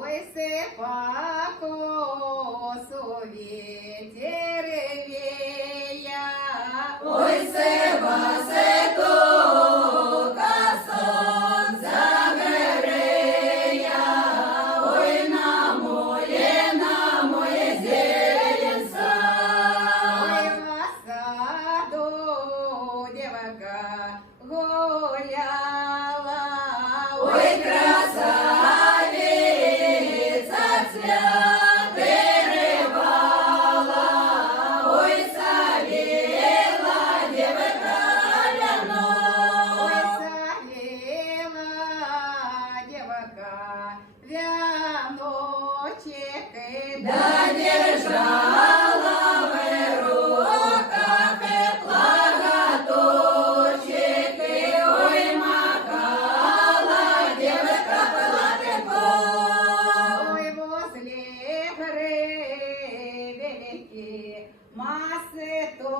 ой, сипа косові дерев'я, Ой, сева, сетока, сонця грея, ой, на моє зеленца. ой, в саду девка гуляла, Ой, красавица, цвяты рвала, ой, савела девка ляно. ой, савела девка вяночек и Да держала в руках платочек, ой, махала девка платоком. ой, возле горы велики массы то